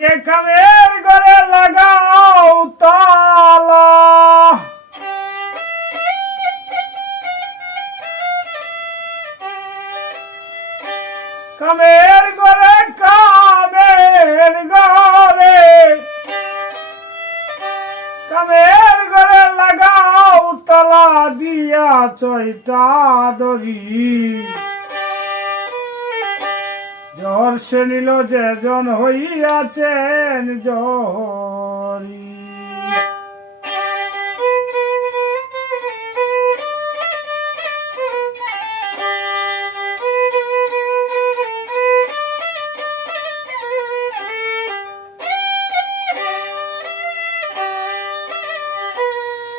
এ ঘরে লাগাও তালা। কামের ঘরে কামের ঘরে। কামের ঘরে লাগাও তালা দিয়া চয়টা দরি সে নিল যে জন হইয়াছেন জহরি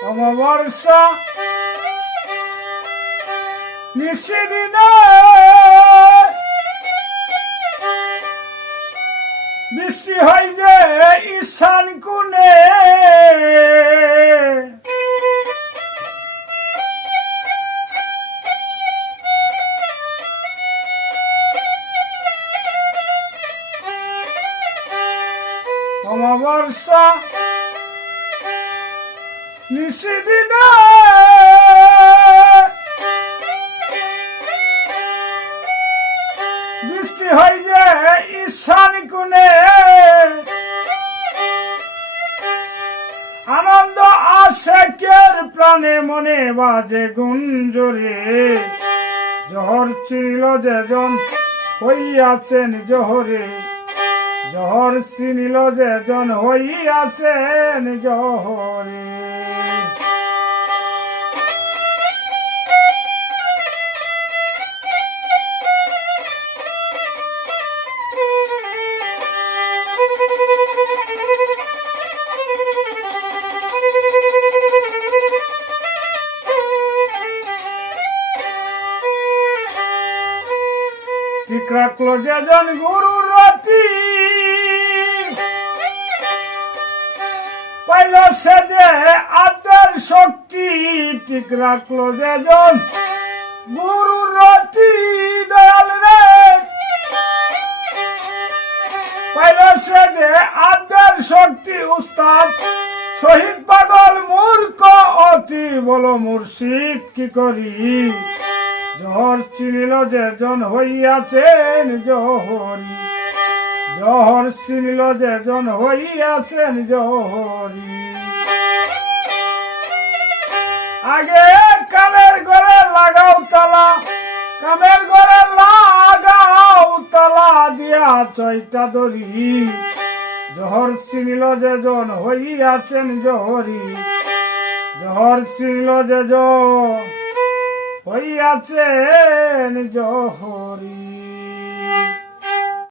অমাবর্ষা নিশিদিনে বৃষ্টি হয় যে ঈশান কুনে অমাবর্ষা নিশিদিনে বৃষ্টি হয় ঈশান কুনে আনন্দ আশেকের প্রাণে মনে বাজে গুঞ্জরে। জহর চিনিল যে জন হইয়াছেন জহরে। জহর চিনিল যে জন হইয়াছেন জহরে। ঠিক রাখল যেজন গুরুর রতি। পাইল সে যে আত্মার শক্তি, ঠিক রাখল যেজন গুরুর রতি, দয়াল রে। পাইল সে যে আত্মার শক্তি, উস্তাদ, শহীদ পাগল মূর্খ, অতি বলো মুর্শিদ, কি করি? জহর চিনিল যে জন হইয়াছেন জহরি জহর চিনিল যে জন হইয়াছেন জহরি আগে কামের ঘরে লাগাও তালা, কামের ঘরে লাগাও তালা দিয়া চৈটা দরি জহর চিনিল যে জন হইয়াছেন জহরি জহর চিনিল যে জন হইয়াছেন জহরি।